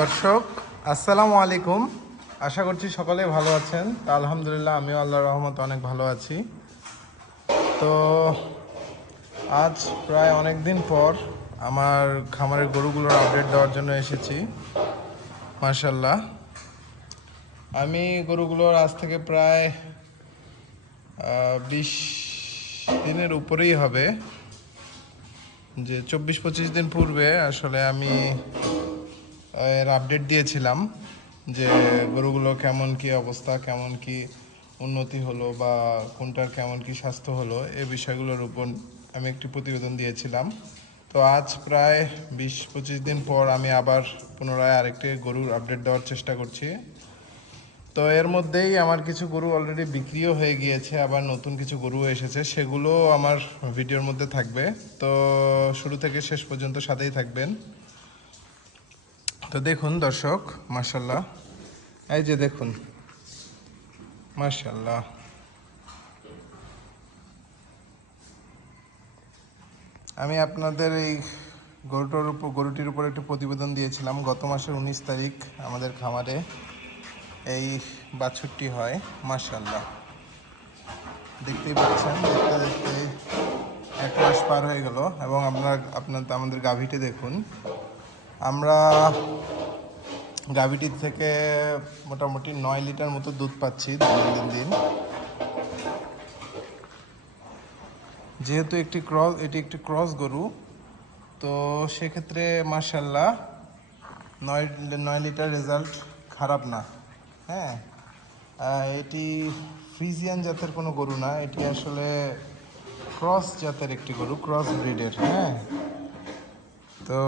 দর্শক আসসালামু আলাইকুম। আশা করছি সকলে ভালো আছেন। তা আলহামদুলিল্লাহ আমিও আল্লাহর রহমতে অনেক ভালো আছি। তো আজ প্রায় অনেক দিন পর আমার খামারের গরুগুলোর আপডেট দেওয়ার জন্য এসেছি। মাশাআল্লাহ, আমি গরুগুলোর আজ থেকে প্রায় 20 দিনের উপরেই হবে, যে 24-25 দিন পূর্বে আসলে আমি এর আপডেট দিয়েছিলাম যে গরুগুলো কেমন কি অবস্থা, কেমন কি উন্নতি হলো বা কোনটার কেমন কি স্বাস্থ্য হলো, এই বিষয়গুলোর উপর আমি একটি প্রতিবেদন দিয়েছিলাম। তো আজ প্রায় 20-25 দিন পর আমি আবার পুনরায় আরেকটি গরুর আপডেট দেওয়ার চেষ্টা করছি। তো এর মধ্যেই আমার কিছু গরু অলরেডি বিক্রিও হয়ে গিয়েছে, আবার নতুন কিছু গরু এসেছে, সেগুলো আমার ভিডিওর মধ্যে থাকবে। তো শুরু থেকে শেষ পর্যন্ত সাথেই থাকবেন। তো দেখুন দর্শক, মাশাআল্লাহ, এই যে দেখুন, মাশাআল্লাহ, আমি আপনাদের এই গরুটির উপর একটি প্রতিবেদন দিয়েছিলাম গত মাসের 19 তারিখ। আমাদের খামারে এই বাছুরটি হয়। মাশাআল্লাহ, দেখতেই পাচ্ছেন, দেখতে দেখতে 1 মাস পার হয়ে গেল। এবং আমাদের গাভীটি দেখুন, আমরা গাভীটির থেকে মোটামুটি 9 লিটার মতো দুধ পাচ্ছি দিন। যেহেতু এটি একটি ক্রস গরু, তো সেক্ষেত্রে মাশাআল্লাহ 9 লিটার রেজাল্ট খারাপ না। হ্যাঁ, এটি ফ্রিজিয়ান জাতের কোনো গরু না, এটি আসলে ক্রস জাতের একটি গরু, ক্রস ব্রিডের। হ্যাঁ, তো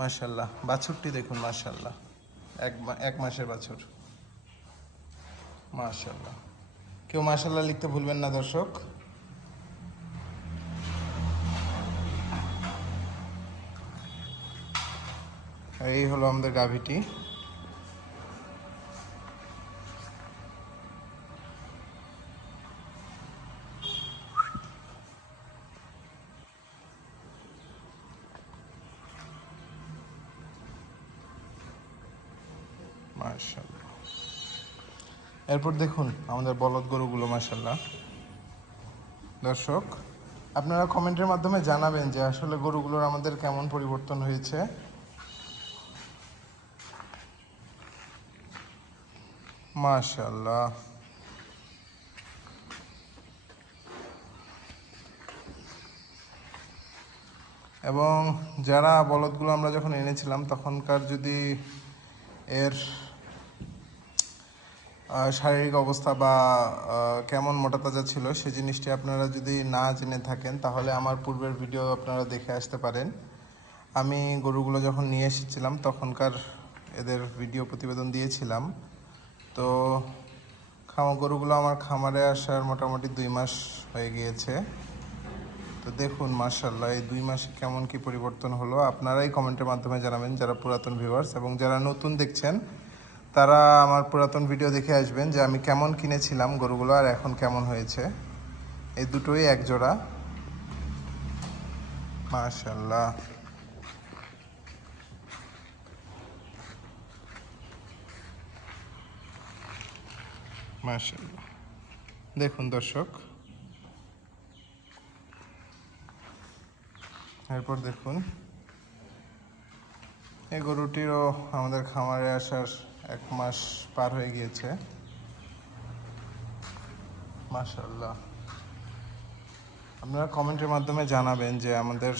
মাশাআল্লাহ বাছুরটি দেখুন, মাশাআল্লাহ, এক মাসের বাছুর। মাশাআল্লাহ, কেউ মাশাআল্লাহ লিখতে ভুলবেন না দর্শক। এই হলো আমাদের গাভীটি। মাশাআল্লাহ, এরপর দেখুন আমাদের বলদ গরুগুলো। মাশাআল্লাহ দর্শক, আপনারা কমেন্টের মাধ্যমে জানাবেন যে আসলে গরুগুলোর আমাদের কেমন পরিবর্তন হয়েছে। মাশাআল্লাহ, এবং যারা বলদগুলো আমরা যখন এনেছিলাম তখনকার যদি এর শারীরিক অবস্থা বা কেমন মোটা তাজা ছিল সে জিনিসটি আপনারা যদি না জেনে থাকেন, তাহলে আমার পূর্বের ভিডিও আপনারা দেখে আসতে পারেন। আমি গরুগুলো যখন নিয়ে এসেছিলাম তখনকার এদের ভিডিও প্রতিবেদন দিয়েছিলাম। তো গরুগুলো আমার খামারে আসার মোটামুটি 2 মাস হয়ে গিয়েছে। তো দেখুন মাশাআল্লাহ, এই 2 মাসে কেমন কি পরিবর্তন হলো আপনারাই কমেন্টের মাধ্যমে জানাবেন, যারা পুরাতন ভিউয়ার্স, এবং যারা নতুন দেখছেন তারা আমার পুরাতন ভিডিও দেখে আসবেন যে আমি কেমন কিনেছিলাম গরুগুলো আর এখন কেমন হয়েছে। এই দুটোই এক জোড়া। মাশাআল্লাহ, মাশাআল্লাহ, দেখুন দর্শক। এরপর দেখুন এই গরুটিরও আমাদের খামারে আসার 1 মাস পার হয়ে গিয়েছে। মাশাআল্লাহ, আপনারা কমেন্টের মাধ্যমে জানাবেন যে আমাদের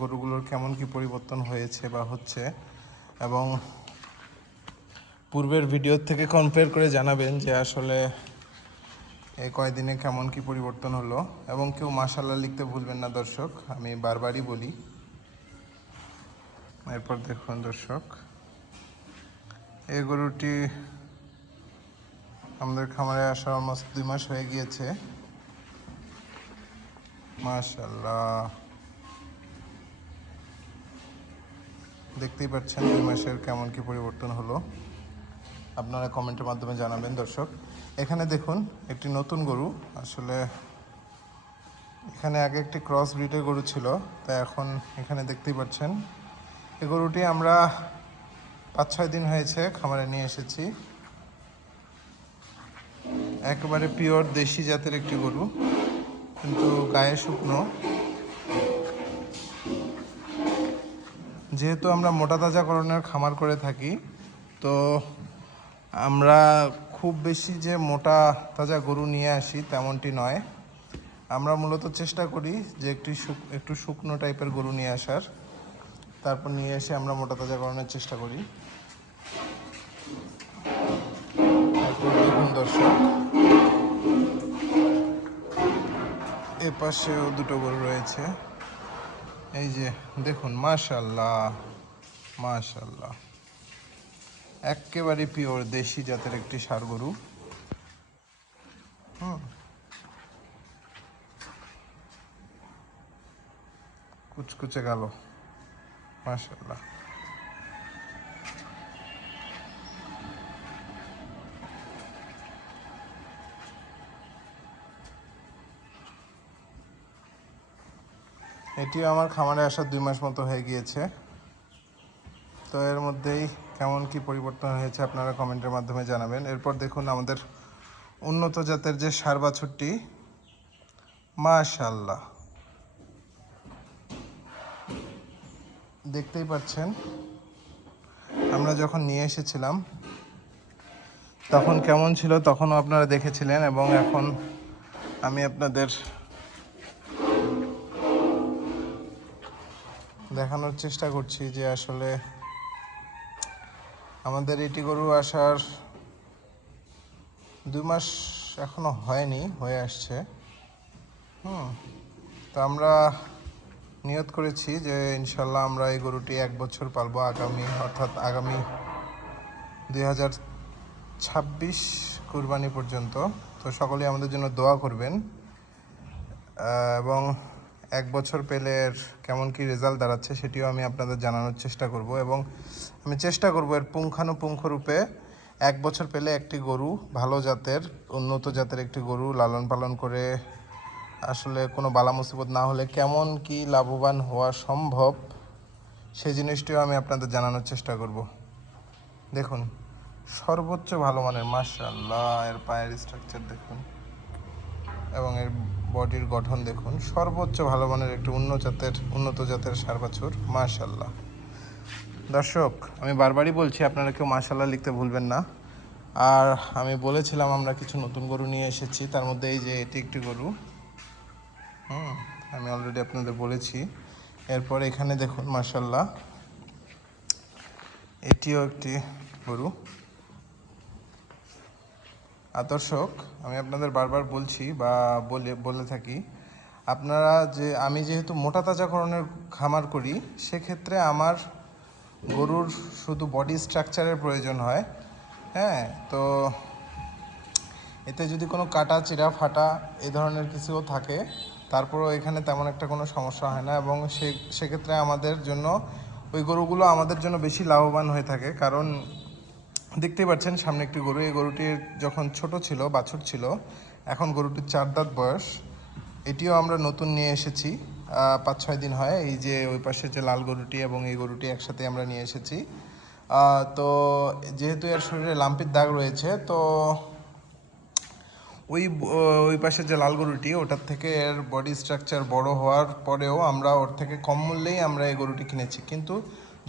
গরুগুলোর কেমন কি পরিবর্তন হয়েছে বা হচ্ছে, এবং পূর্বের ভিডিওর থেকে কম্পেয়ার করে জানাবেন যে আসলে এই কয়দিনে কেমন কি পরিবর্তন হলো। এবং কেউ মাশাআল্লাহ লিখতে ভুলবেন না দর্শক, আমি বারবারই বলি। এরপর দেখুন দর্শক, এই গরুটি আমাদের খামারে আসা অলমোস্ট 2 মাস হয়ে গিয়েছে। মাশাআল্লাহ, দেখতেই পাচ্ছেন 2 মাসের কেমন কি পরিবর্তন হলো, আপনারা কমেন্টের মাধ্যমে জানাবেন দর্শক। এখানে দেখুন একটি নতুন গরু, আসলে এখানে আগে একটি ক্রস ব্রিডের গরু ছিল, তাই এখন এখানে দেখতেই পাচ্ছেন এই গরুটি আমরা 5-6 দিন হয়েছে খামারে নিয়ে এসেছি। একেবারে পিওর দেশি জাতের একটি গরু, কিন্তু গায়ে শুকনো। যেহেতু আমরা মোটা তাজাকরণের খামার করে থাকি, তো আমরা খুব বেশি যে মোটা তাজা গরু নিয়ে আসি তেমনটি নয়। আমরা মূলত চেষ্টা করি যে একটু শুকনো টাইপের গরু নিয়ে আসার, তারপর নিয়ে এসে আমরা মোটা তাজাকরণের চেষ্টা করি। তারপর দেখুন দর্শক, এ পাশেও দুটো গরু রয়েছে। এই যে দেখুন, মাশাআল্লাহ মাশাআল্লাহ, একেবারে পিওর দেশি জাতের একটি ষাঁড় গরু। কুচকুচে কালো, মাশাআল্লাহ। এটিও আমার খামারে আসার 2 মাস মতো হয়ে গিয়েছে। তো এর মধ্যেই কেমন কি পরিবর্তন হয়েছে আপনারা কমেন্টের মাধ্যমে জানাবেন। এরপর দেখুন আমাদের উন্নত জাতের যে ষাঁড় বাছুরটি, মাশাআল্লাহ, দেখতেই পাচ্ছেন আমরা যখন নিয়ে এসেছিলাম তখন কেমন ছিল, তখনও আপনারা দেখেছিলেন, এবং এখন আমি আপনাদের দেখানোর চেষ্টা করছি যে আসলে আমাদের এটি গরু আসার 2 মাস এখনো হয়নি, হয়ে আসছে। তো আমরা নিয়ত করেছি যে ইনশাল্লাহ আমরা এই গরুটি 1 বছর পালবো, অর্থাৎ আগামী 2026 কুরবানি পর্যন্ত। তো সকলেই আমাদের জন্য দোয়া করবেন, এবং 1 বছর পেলে এর কেমন কি রেজাল্ট দাঁড়াচ্ছে সেটিও আমি আপনাদের জানানোর চেষ্টা করব, এবং আমি চেষ্টা করব এর পুঙ্খানুপুঙ্খ রূপে 1 বছর পেলে একটি গরু, ভালো জাতের উন্নত জাতের একটি গরু লালন পালন করে আসলে কোনো বালা মুসিবত না হলে কেমন কি লাভবান হওয়া সম্ভব সেই জিনিসটিও আমি আপনাদের জানানোর চেষ্টা করব। দেখুন, সর্বোচ্চ ভালো মানের, মাশাআল্লাহ, এর পায়ের স্ট্রাকচার দেখুন এবং এর বডির গঠন দেখুন, সর্বোচ্চ ভালো মানের একটি উন্নত জাতের ষাঁড় বাছুর, মাশাআল্লাহ। দর্শক, আমি বারবারই বলছি আপনারা কেউ মাশাআল্লাহ লিখতে ভুলবেন না। আর আমি বলেছিলাম আমরা কিছু নতুন গরু নিয়ে এসেছি, তার মধ্যে এই যে এটি একটি গরু, আমি অলরেডি আপনাদের বলেছি। এরপর এখানে দেখুন, মাশাআল্লাহ, এটিও একটি গরু। আর দর্শক, আমি আপনাদের বারবার বলছি বা বলে থাকি, আমি যেহেতু মোটা তাজাকরণের খামার করি, সেক্ষেত্রে আমার গরুর শুধু বডি স্ট্রাকচারের প্রয়োজন হয়। হ্যাঁ, তো এতে যদি কোনো কাটা চিরা ফাটা এ ধরনের কিছুও থাকে, তারপরেও এখানে তেমন একটা কোনো সমস্যা হয় না, এবং সেক্ষেত্রে আমাদের জন্য ওই গরুগুলো আমাদের জন্য বেশি লাভবান হয়ে থাকে। কারণ দেখতেই পাচ্ছেন সামনে একটি গরু, এই গরুটির যখন ছোট ছিল, বাছুর ছিল, এখন গরুটির 4 দাঁত বয়স। এটিও আমরা নতুন নিয়ে এসেছি, 5-6 দিন হয়। এই যে ওই পাশে যে লাল গরুটি এবং এই গরুটি একসাথে আমরা নিয়ে এসেছি। তো যেহেতু এর শরীরে লাম্পির দাগ রয়েছে, তো ওই পাশে যে লাল গরুটি, ওটার থেকে এর বডি স্ট্রাকচার বড় হওয়ার পরেও আমরা ওর থেকে কম মূল্যেই আমরা এই গরুটি কিনেছি। কিন্তু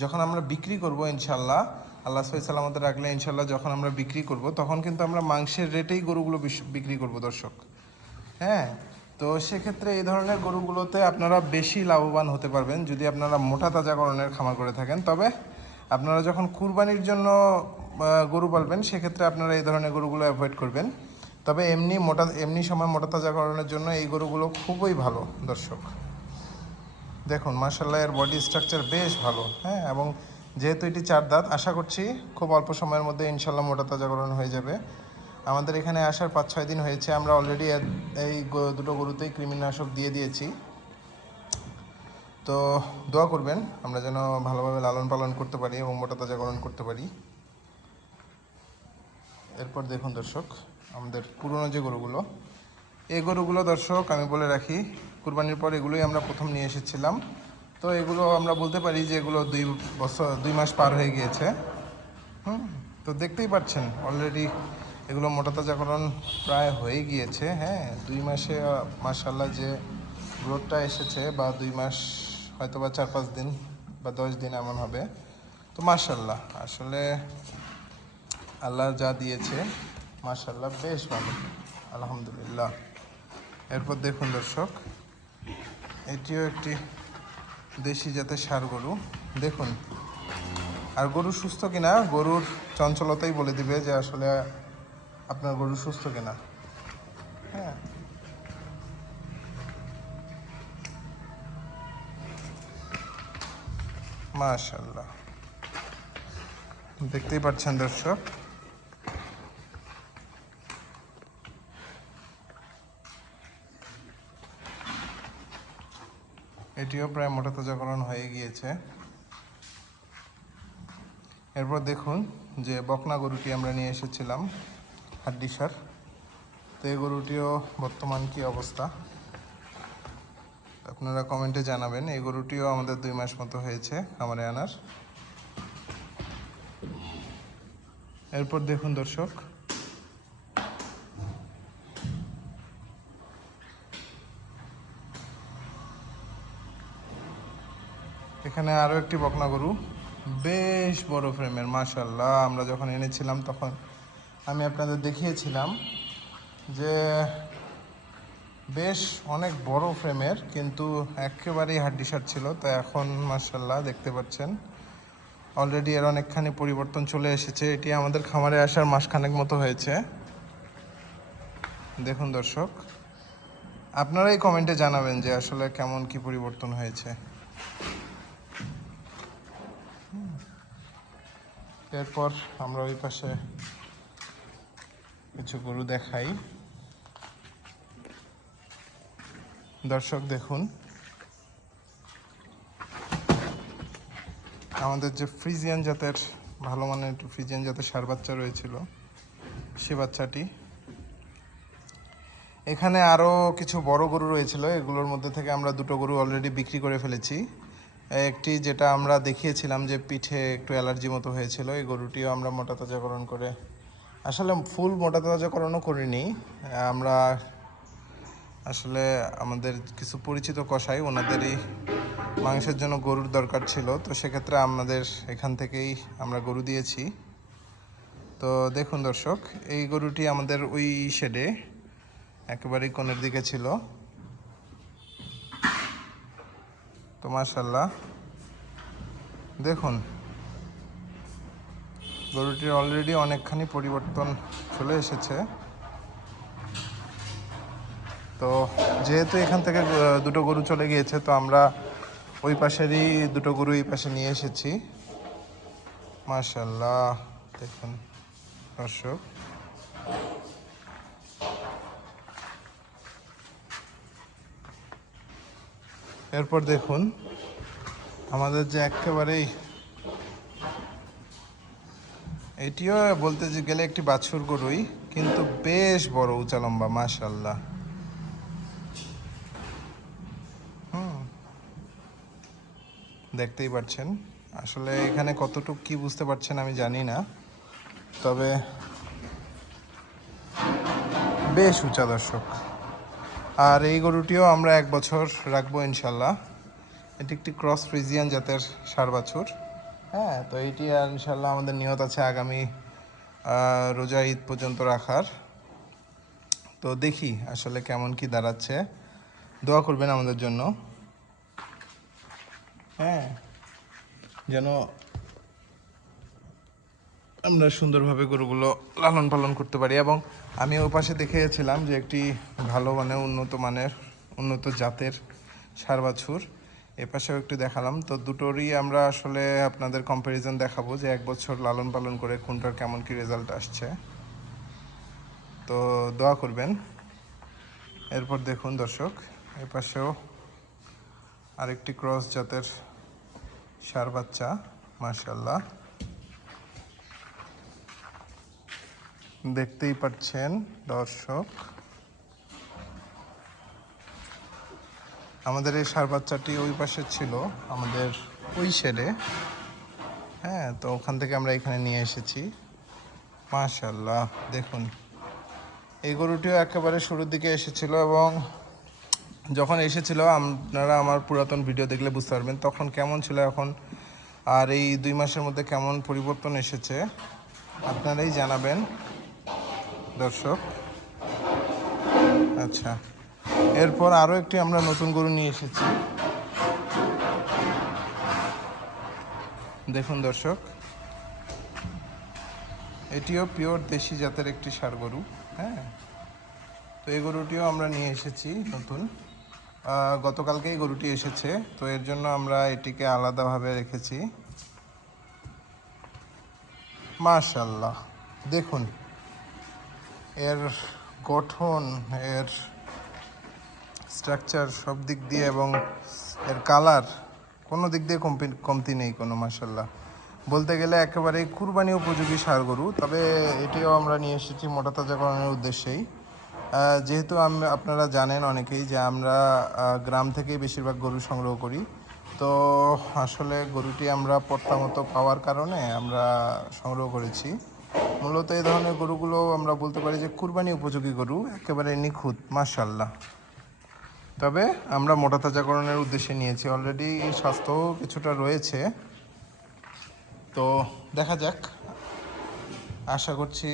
যখন আমরা বিক্রি করব ইনশাল্লাহ, আল্লাহ সহি সালামতে রাখলে ইনশাল্লাহ, যখন আমরা বিক্রি করব তখন কিন্তু আমরা মাংসের রেটেই গরুগুলো বিক্রি করব দর্শক। হ্যাঁ, তো সেক্ষেত্রে এই ধরনের গরুগুলোতে আপনারা বেশি লাভবান হতে পারবেন যদি আপনারা মোটা তাজাকরণের খামার করে থাকেন। তবে আপনারা যখন কুরবানির জন্য গরু পালবেন, সেক্ষেত্রে আপনারা এই ধরনের গরুগুলো অ্যাভয়েড করবেন। তবে এমনি সময় মোটা তাজাকরণের জন্য এই গরুগুলো খুবই ভালো দর্শক। দেখুন, মাশাআল্লাহ, এর বডি স্ট্রাকচার বেশ ভালো। হ্যাঁ, এবং যেহেতু এটি 4 দাঁত, আশা করছি খুব অল্প সময়ের মধ্যে ইনশাল্লাহ মোটা তাজাকরণ হয়ে যাবে। আমাদের এখানে আসার 5-6 দিন হয়েছে, আমরা অলরেডি এই দুটো গরুতেই কৃমিনাশক দিয়ে দিয়েছি। তো দোয়া করবেন আমরা যেন ভালোভাবে লালন পালন করতে পারি এবং মোটা তাজাকরণ করতে পারি। এরপর দেখুন দর্শক, আমাদের পুরনো যে গরুগুলো, এই গরুগুলো দর্শক আমি বলে রাখি, কুরবানির পর এগুলোই আমরা প্রথম নিয়ে এসেছিলাম। তো এগুলো আমরা বলতে পারি যে এগুলো 2 মাস পার হয়ে গিয়েছে। তো দেখতেই পাচ্ছেন অলরেডি এগুলো মোটা তাজাকরণ প্রায় হয়ে গিয়েছে। হ্যাঁ, 2 মাসে মাশাআল্লাহ যে গ্রোথটা এসেছে, বা 2 মাস হয়তো বা 4-5 দিন বা 10 দিন এমন হবে। তো মাশাআল্লাহ, আসলে আল্লাহ যা দিয়েছে মাশাআল্লাহ বেশ ভালো, আলহামদুলিল্লাহ। এরপর দেখুন দর্শক, এটিও একটি দেশি জাতের ষাঁড় গরু। দেখুন, আর গরু সুস্থ কিনা গরুর চঞ্চলতাই বলে দিবে যে আসলে আপনার গরু সুস্থ কিনা। হ্যাঁ, মাশাআল্লাহ, দেখতেই পাচ্ছেন দর্শক। এটিও প্রায় মোটা তাজাকরণ হয়ে গিয়েছে। এরপর দেখুন যে বকনা গরুটি আমরা নিয়ে এসেছিলাম, হাড্ডিসার। তো এই গরুটিও বর্তমান কি অবস্থা আপনারা কমেন্টে জানাবেন। এই গরুটিও আমাদের 2 মাস মতো হয়েছে খামারে আনার। এরপর দেখুন দর্শক, এখানে আরও একটি বকনা গরু, বেশ বড় ফ্রেমের মাশাআল্লাহ। আমরা যখন এনেছিলাম তখন আমি আপনাদের দেখিয়েছিলাম যে বেশ অনেক বড় ফ্রেমের, কিন্তু একেবারেই হাড্ডিসার ছিল। তো এখন মাশাআল্লাহ দেখতে পাচ্ছেন অলরেডি এর অনেকখানি পরিবর্তন চলে এসেছে। এটি আমাদের খামারে আসার মাসখানেক মতো হয়েছে। দেখুন দর্শক, আপনারাই কমেন্টে জানাবেন যে আসলে কেমন কি পরিবর্তন হয়েছে। এরপর আমরা ওই পাশে কিছু গরু দেখাই। দর্শক দেখুন, আমাদের যে ফ্রিজিয়ান জাতের ভালো মানের ফ্রিজিয়ান জাতের ষাঁড় বাচ্চা রয়েছিল, সে বাচ্চাটি। এখানে আরও কিছু বড় গরু রয়েছিল, এগুলোর মধ্যে থেকে আমরা 2টো গরু অলরেডি বিক্রি করে ফেলেছি। একটি যেটা আমরা দেখিয়েছিলাম যে পিঠে একটু অ্যালার্জি মতো হয়েছিল, এই গরুটিও আমরা মোটা তাজাকরণ করে, আসলে ফুল মোটা তাজাকরণও করিনি আমরা, আসলে আমাদের কিছু পরিচিত কসাই, ওনাদেরই মাংসের জন্য গরুর দরকার ছিল। তো সেক্ষেত্রে আমাদের এখান থেকেই আমরা গরু দিয়েছি। তো দেখুন দর্শক, এই গরুটি আমাদের ওই শেডে একেবারেই কোণের দিকে ছিল। তো মাশাআল্লাহ দেখুন, গরুটির অলরেডি অনেকখানি পরিবর্তন চলে এসেছে। তো যেহেতু এখান থেকে 2টো গরু চলে গিয়েছে, তো আমরা ওই পাশেরই 2টো গরু এই পাশে নিয়ে এসেছি। মাশাআল্লাহ দেখুন দর্শক, এরপর দেখুন আমাদের যে একেবারেই, এটিও বলতে যে গেলে একটি বাছুর গরুই, কিন্তু বেশ বড় উঁচা লম্বা মাশাআল্লাহ। দেখতেই পাচ্ছেন, আসলে এখানে কতটুকু কি বুঝতে পারছেন আমি জানি না, তবে বেশ উঁচা দর্শক। আর এই গরুটিও আমরা 1 বছর রাখবো ইনশাল্লাহ। এটি একটি ক্রস ফ্রিজিয়ান জাতের ষাঁড় বাছুর। হ্যাঁ, তো এইটি আর ইনশাল্লাহ আমাদের নিয়ত আছে আগামী রোজা ঈদ পর্যন্ত রাখার। তো দেখি আসলে কেমন কি দাঁড়াচ্ছে, দোয়া করবেন আমাদের জন্য। হ্যাঁ, যেন আমরা সুন্দরভাবে গরুগুলো লালন পালন করতে পারি। এবং আমি ওই পাশে দেখিয়েছিলাম যে একটি ভালো মানের উন্নত জাতের ষাঁড় বাছুর, এ পাশেও একটু দেখালাম। তো দুটোরই আমরা আসলে আপনাদের কম্প্যারিজন দেখাবো যে 1 বছর লালন পালন করে কোনটার কেমন কি রেজাল্ট আসছে। তো দোয়া করবেন। এরপর দেখুন দর্শক, এ পাশেও আরেকটি ক্রস জাতের ষাঁড় বাচ্চা মাশাআল্লাহ, দেখতেই পাচ্ছেন দর্শক। আমাদের এই ষাঁড় বাচ্চাটি ওই পাশে ছিল, আমাদের ওই শেডে। হ্যাঁ, তো ওখান থেকে আমরা এখানে নিয়ে এসেছি। মাশাআল্লাহ, দেখুন এই গরুটিও একেবারে শুরুর দিকে এসেছিল, এবং যখন এসেছিল আপনারা আমার পুরাতন ভিডিও দেখলে বুঝতে পারবেন তখন কেমন ছিল, এখন আর এই 2 মাসের মধ্যে কেমন পরিবর্তন এসেছে আপনারাই জানাবেন দর্শক। আচ্ছা, এরপর আরও একটি আমরা নতুন গরু নিয়ে এসেছি। দেখুন দর্শক, এটিও পিওর দেশি জাতের একটি ষাঁড় গরু। হ্যাঁ, তো এই গরুটিও আমরা নিয়ে এসেছি নতুন। গতকালকেই গরুটি এসেছে, তো এর জন্য আমরা এটিকে আলাদাভাবে রেখেছি। মাশাআল্লাহ, দেখুন এর গঠন, এর স্ট্রাকচার সব দিক দিয়ে, এবং এর কালার কোনো দিক দিয়ে কমতি নেই কোনো। মাশাআল্লাহ, বলতে গেলে একেবারে কুরবানি উপযোগী ষাঁড় গরু। তবে এটিও আমরা নিয়ে এসেছি মোটা তাজাকরণের উদ্দেশ্যেই। যেহেতু আপনারা জানেন অনেকেই যে আমরা গ্রাম থেকেই বেশিরভাগ গরু সংগ্রহ করি, তো আসলে গরুটি আমরা পর্তা মতো পাওয়ার কারণে আমরা সংগ্রহ করেছি। মূলত এই ধরনের গরুগুলো আমরা বলতে পারি যে কুরবানি উপযোগী গরু, একেবারে নিখুঁত। মাশাআল্লাহ, তবে আমরা মোটা তাজাকরণের উদ্দেশ্যে নিয়েছি। অলরেডি স্বাস্থ্য কিছুটা রয়েছে, তো দেখা যাক, আশা করছি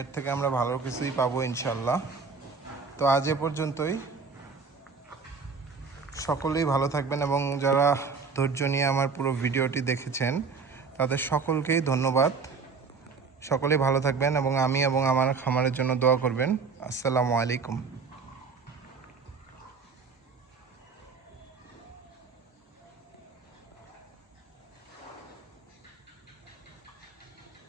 এর থেকে আমরা ভালো কিছুই পাবো ইনশাল্লাহ। তো আজ এ পর্যন্তই, সকলেই ভালো থাকবেন, এবং যারা ধৈর্য নিয়ে আমার পুরো ভিডিওটি দেখেছেন তাদের সকলকেই ধন্যবাদ। সকলেই ভালো থাকবেন, এবং আমি এবং আমার খামারের জন্য দোয়া করবেন। আসসালামু আলাইকুম।